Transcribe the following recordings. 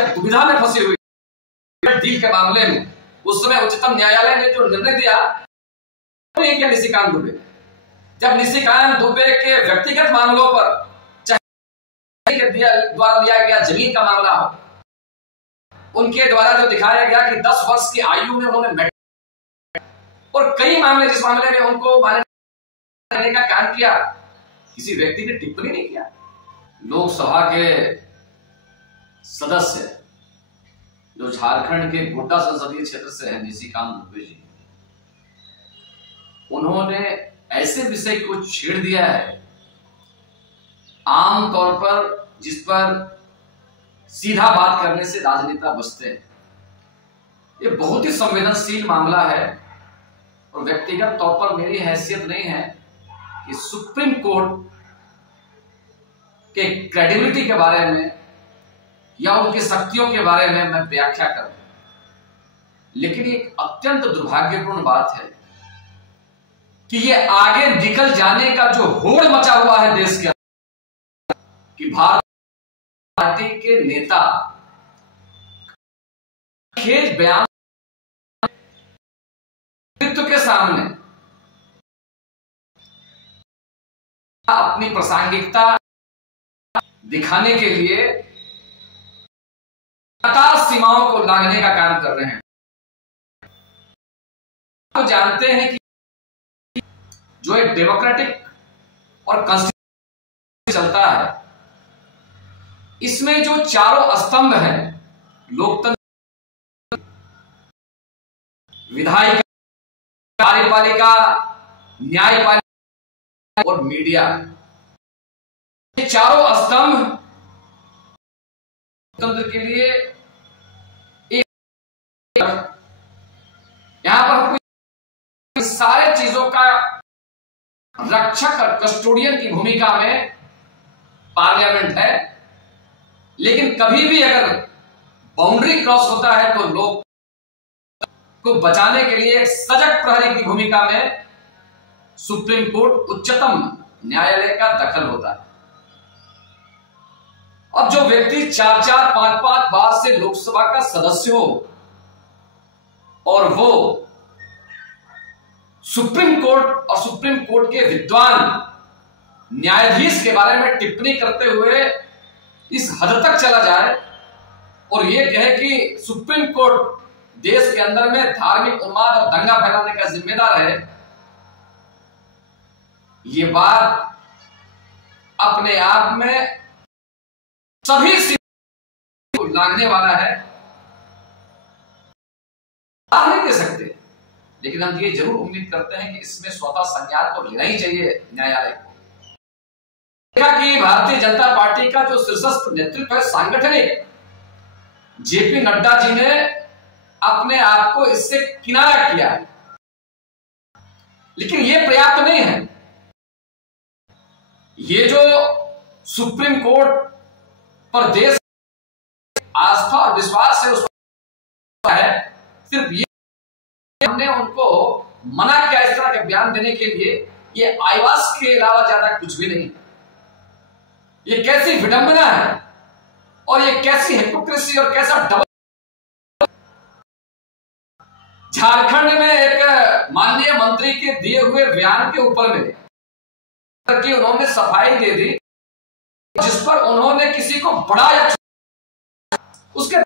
जब दुविधा में फंसी हुई डील के मामले में, उस समय उच्चतम न्यायालय ने जो निर्णय दिया तो ये क्या निशिकांत दुबे, जब निशिकांत दुबे के व्यक्तिगत मामलों पर चाहे के द्वारा लिया गया जमीन का मामला हो, उनके द्वारा जो दिखाया गया कि 10 वर्ष की आयु में उन्होंने और कई मामले जिस मामले में उनको मानने का काम किया, किसी व्यक्ति ने टिप्पणी नहीं किया। लोकसभा के सदस्य जो झारखंड के गोड्डा संसदीय क्षेत्र से हैं, निशिकांत दुबे जी, उन्होंने ऐसे विषय को छेड़ दिया है आमतौर पर जिस पर सीधा बात करने से राजनेता बचते हैं। ये बहुत ही संवेदनशील मामला है और व्यक्तिगत तौर पर मेरी हैसियत नहीं है कि सुप्रीम कोर्ट के क्रेडिबिलिटी के बारे में या उनकी शक्तियों के बारे में मैं व्याख्या करूं, लेकिन एक अत्यंत दुर्भाग्यपूर्ण बात है कि ये आगे निकल जाने का जो होड़ मचा हुआ है देश के अंदर, कि भारतीय पार्टी के नेता खेज बयान के सामने अपनी प्रासंगिकता दिखाने के लिए लगातार सीमाओं को लांघने का काम कर रहे हैं। तो जानते हैं कि जो एक डेमोक्रेटिक और कॉन्स्टिट्यूशन चलता है, इसमें जो चारों स्तंभ हैं, लोकतंत्र, विधायिका, कार्यपालिका, न्यायपालिका और मीडिया, ये चारों स्तंभ लोकतंत्र के लिए एक यहां पर सारे चीजों का रक्षक और कस्टोडियन की भूमिका में पार्लियामेंट है, लेकिन कभी भी अगर बाउंड्री क्रॉस होता है तो लोग को बचाने के लिए एक सजग प्रहरी की भूमिका में सुप्रीम कोर्ट, उच्चतम न्यायालय का दखल होता है। अब जो व्यक्ति 4-4, 5-5 बार से लोकसभा का सदस्य हो और वो सुप्रीम कोर्ट और सुप्रीम कोर्ट के विद्वान न्यायाधीश के बारे में टिप्पणी करते हुए इस हद तक चला जाए और ये कहे कि सुप्रीम कोर्ट देश के अंदर में धार्मिक उन्माद और दंगा फैलाने का जिम्मेदार है, ये बात अपने आप में सभी सीमाओं को लांघने वाला है। नहीं दे सकते, लेकिन हम ये जरूर उम्मीद करते हैं कि इसमें स्वतः संज्ञान तो लेना ही चाहिए न्यायालय को। देखा कि भारतीय जनता पार्टी का जो शीर्षस्थ नेतृत्व है, सांगठनिक, जेपी नड्डा जी ने अपने आप को इससे किनारा किया है, लेकिन यह पर्याप्त नहीं है। ये जो सुप्रीम कोर्ट पर देश आस्था और विश्वास है, उस है सिर्फ ये हमने उनको मना किया इस तरह के बयान देने के लिए, ये आईवास के अलावा ज्यादा कुछ भी नहीं। ये कैसी विडंबना है और ये कैसी हिपोक्रेसी और कैसा डबल। झारखंड में एक माननीय मंत्री के दिए हुए बयान के ऊपर में कि उन्होंने सफाई दे दी, जिस पर उन्होंने किसी को बड़ा या उसके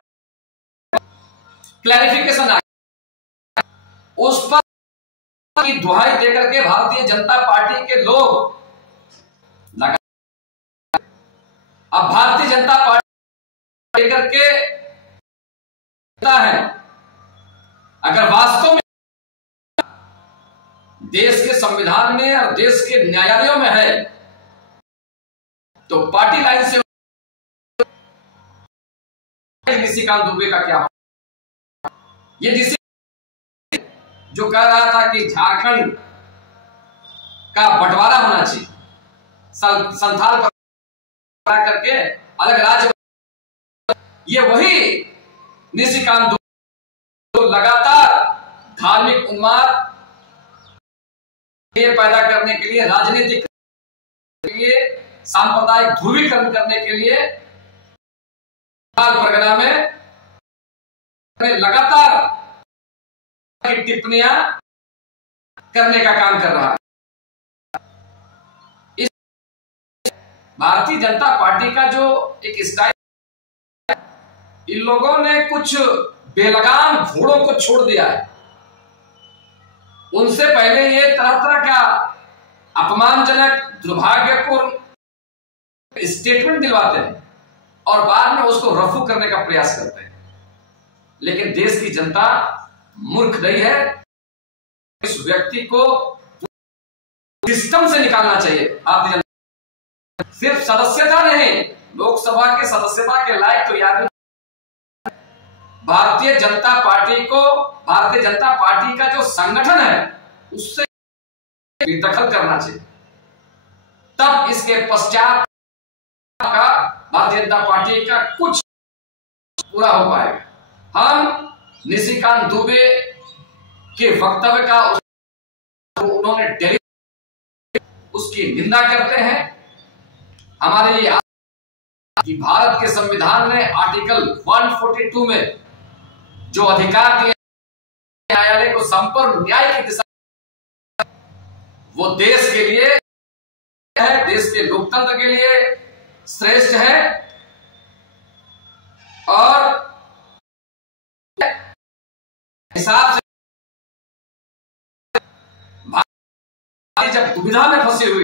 क्लैरिफिकेशन आ, उस पर की दुहाई देकर के भारतीय जनता पार्टी के लोग अब भारतीय जनता पार्टी लेकर के है, अगर वास्तव में देश के संविधान में और देश के न्यायालयों में है तो पार्टी लाइन से निशिकांत दुबे का क्या हो? ये जो कह रहा था कि झारखंड का बंटवारा होना चाहिए, संथाल करके अलग राज्य, ये वही निशिकांत दुबे लगातार धार्मिक उन्माद पैदा करने के लिए, राजनीतिक के लिए, सांप्रदायिक ध्रुवीकरण करने के लिए परगना में लगातार टिप्पणियां करने का काम कर रहा है। इस भारतीय जनता पार्टी का जो एक स्टाइल, इन लोगों ने कुछ बेलगाम घोड़ों को छोड़ दिया है। उनसे पहले ये तरह तरह का अपमानजनक, दुर्भाग्यपूर्ण स्टेटमेंट दिलवाते हैं और बाद में उसको रफू करने का प्रयास करते हैं। लेकिन देश की जनता मूर्ख नहीं है। इस व्यक्ति को सिस्टम से निकालना चाहिए। भारतीय जनता सिर्फ सदस्यता नहीं, लोकसभा के सदस्यता के लायक तो याद, भारतीय जनता पार्टी को, भारतीय जनता पार्टी का जो संगठन है उससे बेदखल करना चाहिए। तब इसके पश्चात का भारतीय जनता पार्टी का कुछ पूरा हो पाएगा। हम निशिकांत दुबे के वक्तव्य का उन्होंने दिल्ली उसकी निंदा करते हैं। हमारे लिए कि भारत के संविधान ने आर्टिकल 142 में जो अधिकार दिए न्यायालय को संपूर्ण न्याय की दिशा, वो देश के लिए है, देश के लोकतंत्र के लिए श्रेष्ठ है। और हिसाब से जब दुविधा में फंसी हुई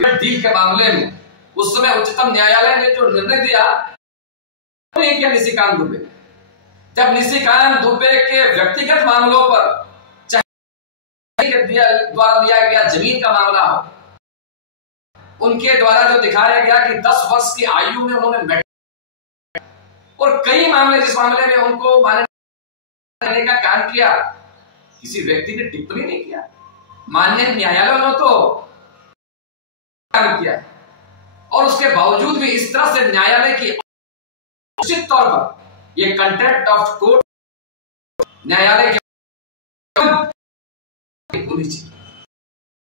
डील के मामले में, उस समय उच्चतम न्यायालय ने जो निर्णय दिया तो ये क्या, निशिकांत दुबे, जब निशिकांत दुबे के व्यक्तिगत मामलों पर, चाहे द्वारा दिया गया जमीन का मामला हो, उनके द्वारा जो दिखाया गया कि 10 वर्ष की आयु में उन्होंने, और कई मामले जिस मामले में उनको मानने का काम किया, किसी व्यक्ति ने टिप्पणी नहीं किया। माननीय न्यायालय ने तो काम किया है और उसके बावजूद भी इस तरह से न्यायालय की उचित तौर पर ये कंटेम्प्ट ऑफ कोर्ट न्यायालय के होनी चाहिए।